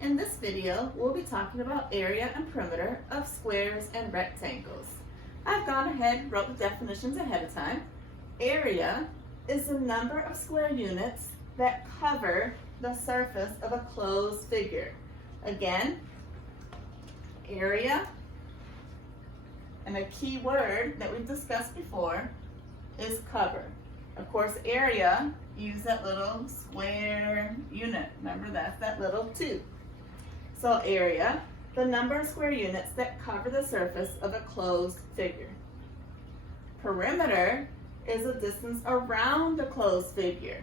In this video, we'll be talking about area and perimeter of squares and rectangles. I've gone ahead and wrote the definitions ahead of time. Area is the number of square units that cover the surface of a closed figure. Again, area, and a key word that we've discussed before is cover. Of course, area, use that little square unit. Remember, that's that little 2. So area, the number of square units that cover the surface of a closed figure. Perimeter is the distance around a closed figure.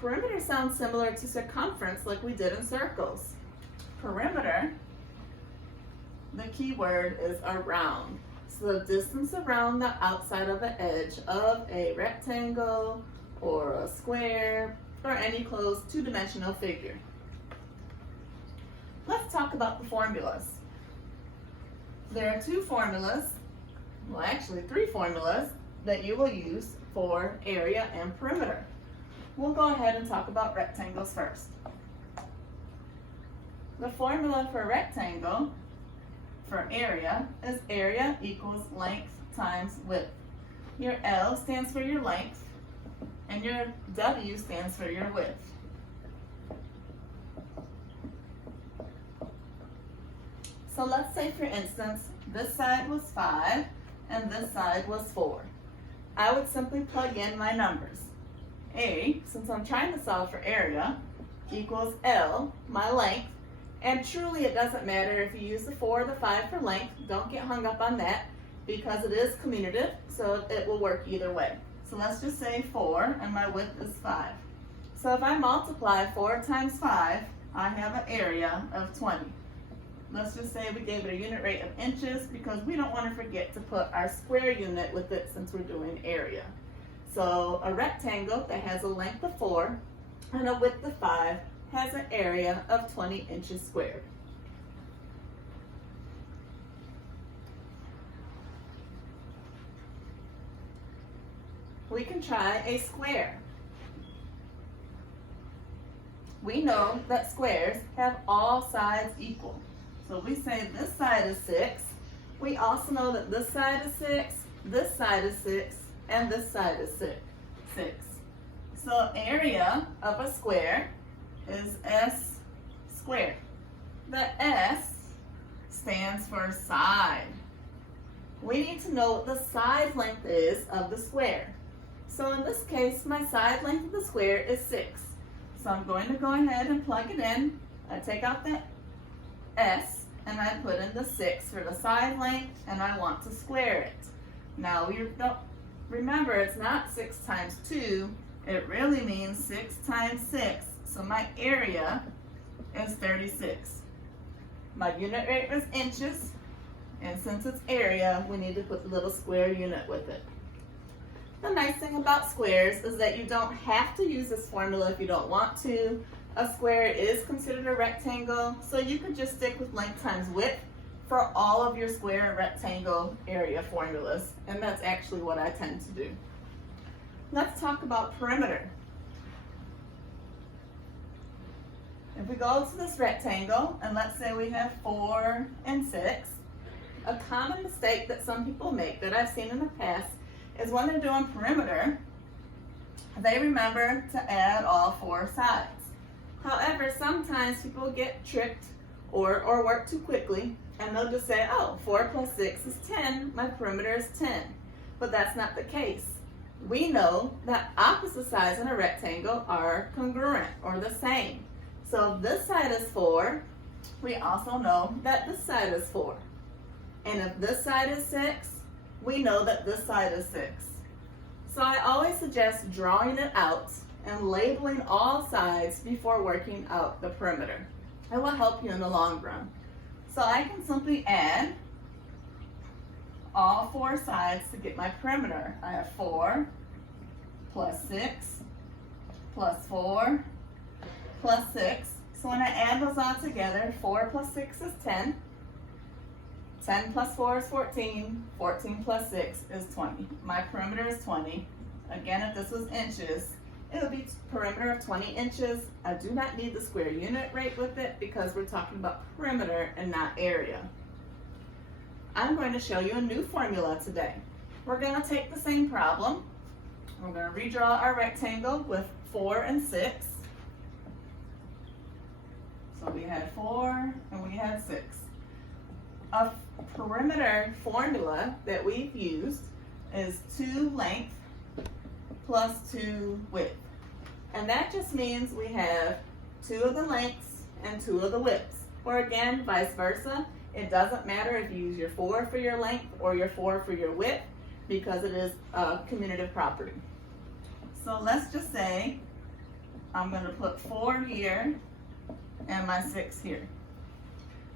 Perimeter sounds similar to circumference like we did in circles. Perimeter, the key word is around. So the distance around the outside of the edge of a rectangle or a square or any closed two-dimensional figure. Let's talk about the formulas. There are 2 formulas, well actually 3 formulas that you will use for area and perimeter. We'll go ahead and talk about rectangles first. The formula for rectangle for area is area equals length times width. Your L stands for your length and your W stands for your width. So let's say, for instance, this side was 5 and this side was 4. I would simply plug in my numbers. A, since I'm trying to solve for area, equals L, my length, and truly it doesn't matter if you use the 4 or the 5 for length. Don't get hung up on that because it is commutative, so it will work either way. So let's just say 4 and my width is 5. So if I multiply 4 times 5, I have an area of 20. Let's just say we gave it a unit rate of inches because we don't want to forget to put our square unit with it since we're doing area. So a rectangle that has a length of 4 and a width of 5 has an area of 20 inches squared. We can try a square. We know that squares have all sides equal. So we say this side is 6. We also know that this side is 6, this side is 6, and this side is 6. So area of a square is S squared. The S stands for side. We need to know what the side length is of the square. So in this case, my side length of the square is 6. So I'm going to go ahead and plug it in. I take out that S and I put in the 6 for the side length, and I want to square it. Now remember, it's not 6 times 2. It really means 6 times 6. So my area is 36. My unit rate is inches, and since it's area, we need to put the little square unit with it. The nice thing about squares is that you don't have to use this formula if you don't want to. A square is considered a rectangle, so you could just stick with length times width for all of your square and rectangle area formulas, and that's actually what I tend to do. Let's talk about perimeter. If we go to this rectangle, and let's say we have 4 and 6, a common mistake that some people make that I've seen in the past is when they're doing perimeter, they remember to add all 4 sides. However, sometimes people get tricked or work too quickly, and they'll just say, oh, 4 plus 6 is 10, my perimeter is 10. But that's not the case. We know that opposite sides in a rectangle are congruent, or the same. So if this side is 4, we also know that this side is 4. And if this side is 6, we know that this side is 6. So I always suggest drawing it out and labeling all sides before working out the perimeter. It will help you in the long run. So I can simply add all 4 sides to get my perimeter. I have 4 plus 6 plus 4 plus 6. So when I add those all together, 4 plus 6 is 10. 10 plus 4 is 14. 14 plus 6 is 20. My perimeter is 20. Again, if this was inches, it'll be perimeter of 20 inches. I do not need the square unit right with it because we're talking about perimeter and not area. I'm going to show you a new formula today. We're going to take the same problem. We're going to redraw our rectangle with 4 and 6. So we had 4 and we had 6. A perimeter formula that we've used is 2 length plus 2 width. And that just means we have 2 of the lengths and 2 of the widths. Or again, vice versa. It doesn't matter if you use your 4 for your length or your 4 for your width because it is a commutative property. So let's just say I'm going to put 4 here and my 6 here.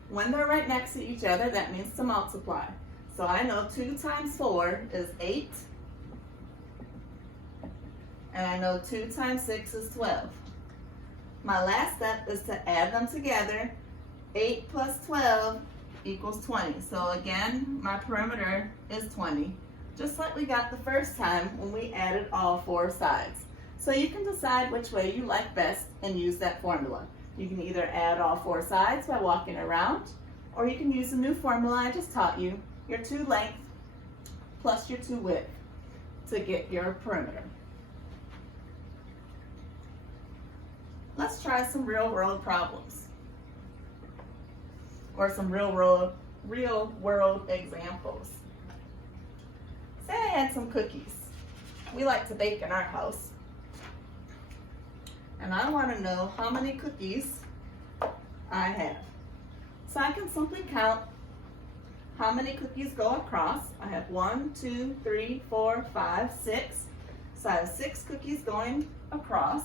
When they're right next to each other, that means to multiply. So I know 2 times 4 is 8. And I know 2 times 6 is 12. My last step is to add them together. 8 plus 12 equals 20. So again, my perimeter is 20. Just like we got the first time when we added all 4 sides. So you can decide which way you like best and use that formula. You can either add all 4 sides by walking around, or you can use the new formula I just taught you, your 2 length plus your 2 width to get your perimeter. Let's try some real world problems or some real world examples. Say I had some cookies. We like to bake in our house. And I want to know how many cookies I have. So I can simply count how many cookies go across. I have 1, 2, 3, 4, 5, 6. So I have 6 cookies going across.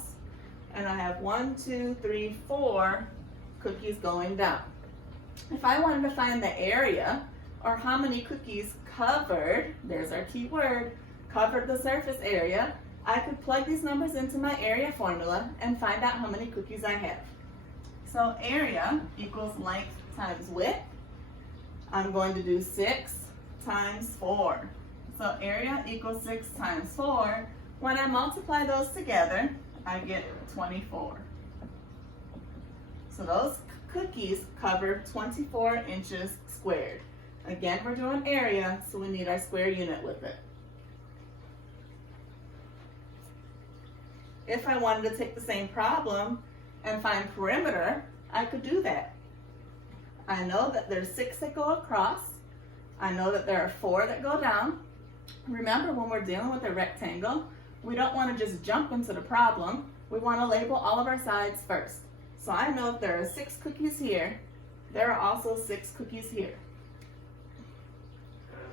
And I have 1, 2, 3, 4 cookies going down. If I wanted to find the area or how many cookies covered, there's our key word, covered the surface area, I could plug these numbers into my area formula and find out how many cookies I have. So area equals length times width. I'm going to do 6 times 4. So area equals 6 times 4. When I multiply those together, I get 24. So those cookies cover 24 inches squared. Again, we're doing area, so we need our square unit with it. If I wanted to take the same problem and find perimeter, I could do that. I know that there's 6 that go across. I know that there are 4 that go down. Remember, when we're dealing with a rectangle, we don't want to just jump into the problem. We want to label all of our sides first. So I know if there are 6 cookies here, there are also 6 cookies here.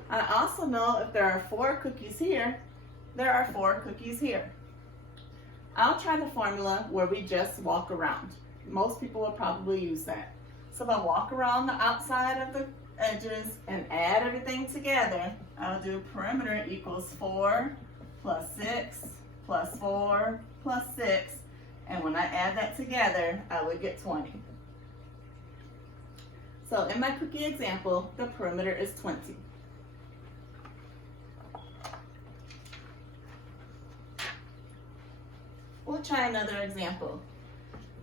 I also know if there are 4 cookies here, there are 4 cookies here. I'll try the formula where we just walk around. Most people will probably use that. So if I walk around the outside of the edges and add everything together, I'll do perimeter equals 4 plus 6 plus 4 plus 6. And when I add that together, I would get 20. So in my cookie example, the perimeter is 20. We'll try another example.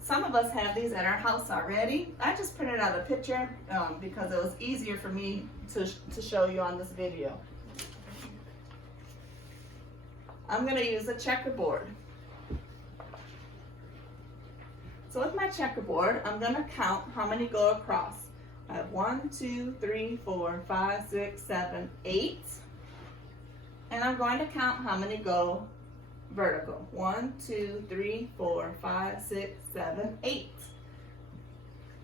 Some of us have these at our house already. I just printed out a picture because it was easier for me to show you on this video. I'm going to use a checkerboard. So with my checkerboard, I'm going to count how many go across. I have 1, 2, 3, 4, 5, 6, 7, 8. And I'm going to count how many go vertical. 1, 2, 3, 4, 5, 6, 7, 8.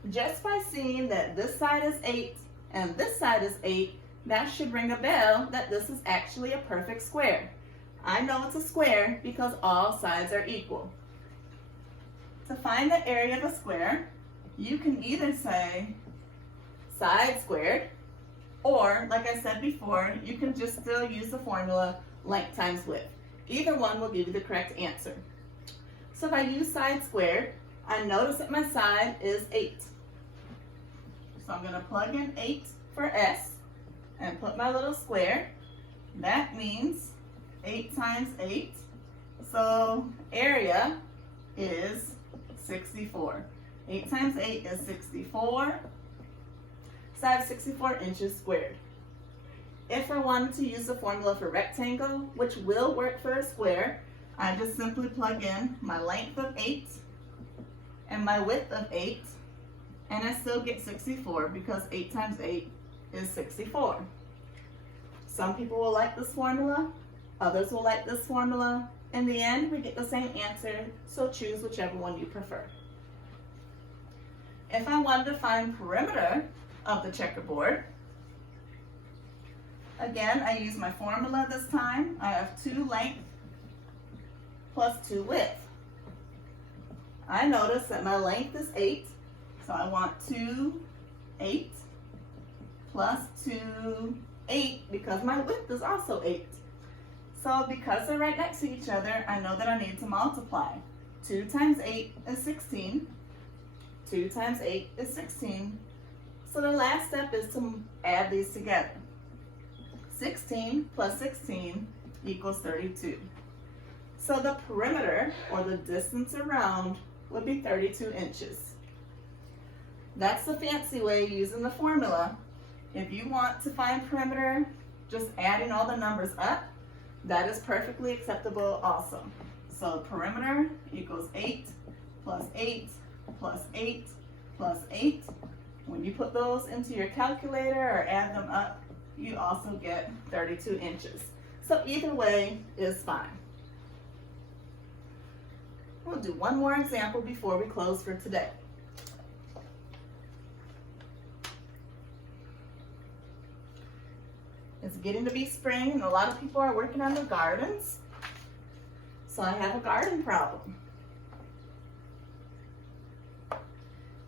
Just by seeing that this side is 8 and this side is 8, that should ring a bell that this is actually a perfect square. I know it's a square because all sides are equal. To find the area of a square, you can either say side squared, or like I said before, you can just still use the formula length times width. Either one will give you the correct answer. So if I use side squared, I notice that my side is 8. So I'm going to plug in 8 for S and put my little square. That means 8 times 8 So area is 64. 8 times 8 is 64. So I have 64 inches squared. If I wanted to use the formula for rectangle, which will work for a square, I just simply plug in my length of 8 and my width of 8, and I still get 64 because 8 times 8 is 64. Some people will like this formula, others will like this formula. In the end, we get the same answer, so choose whichever one you prefer. If I wanted to find perimeter of the checkerboard, again, I use my formula this time. I have 2 length plus 2 width. I notice that my length is 8, so I want 2, 8, plus 2, 8, because my width is also 8. So because they're right next to each other, I know that I need to multiply. 2 times 8 is 16. 2 times 8 is 16. So the last step is to add these together. 16 plus 16 equals 32. So the perimeter, or the distance around, would be 32 inches. That's the fancy way using the formula. If you want to find perimeter, just adding all the numbers up, that is perfectly acceptable also. So perimeter equals 8 plus 8 plus 8 plus 8. When you put those into your calculator or add them up, you also get 32 inches. So either way is fine. We'll do one more example before we close for today. It's getting to be spring and a lot of people are working on their gardens. So I have a garden problem.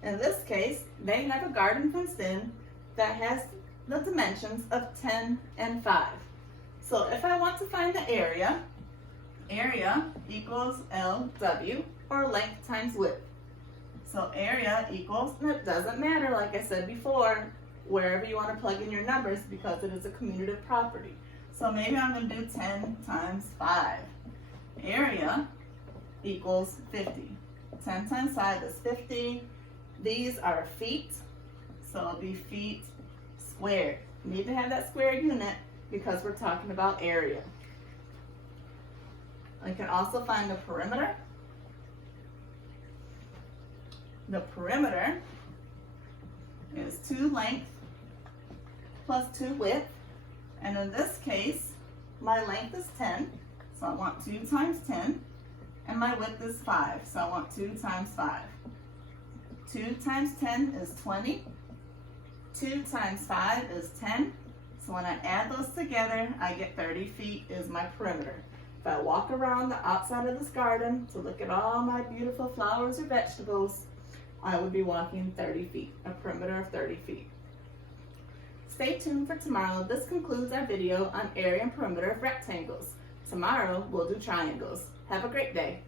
In this case, they have a garden fenced in that has the dimensions of 10 and 5. So if I want to find the area equals LW, or length times width. So area equals, and it doesn't matter, like I said before, wherever you want to plug in your numbers because it is a commutative property. So maybe I'm going to do 10 times 5. Area equals 50. 10 times 5 is 50. These are feet, so it'll be feet squared. You need to have that square unit because we're talking about area. I can also find the perimeter. The perimeter is 2 length plus 2 width, and in this case, my length is 10, so I want 2 times 10, and my width is 5, so I want 2 times 5. 2 times 10 is 20. 2 times 5 is 10. So when I add those together, I get 30 feet is my perimeter. If I walk around the outside of this garden to look at all my beautiful flowers or vegetables, I would be walking 30 feet, a perimeter of 30 feet. Stay tuned for tomorrow. This concludes our video on area and perimeter of rectangles. Tomorrow, we'll do triangles. Have a great day.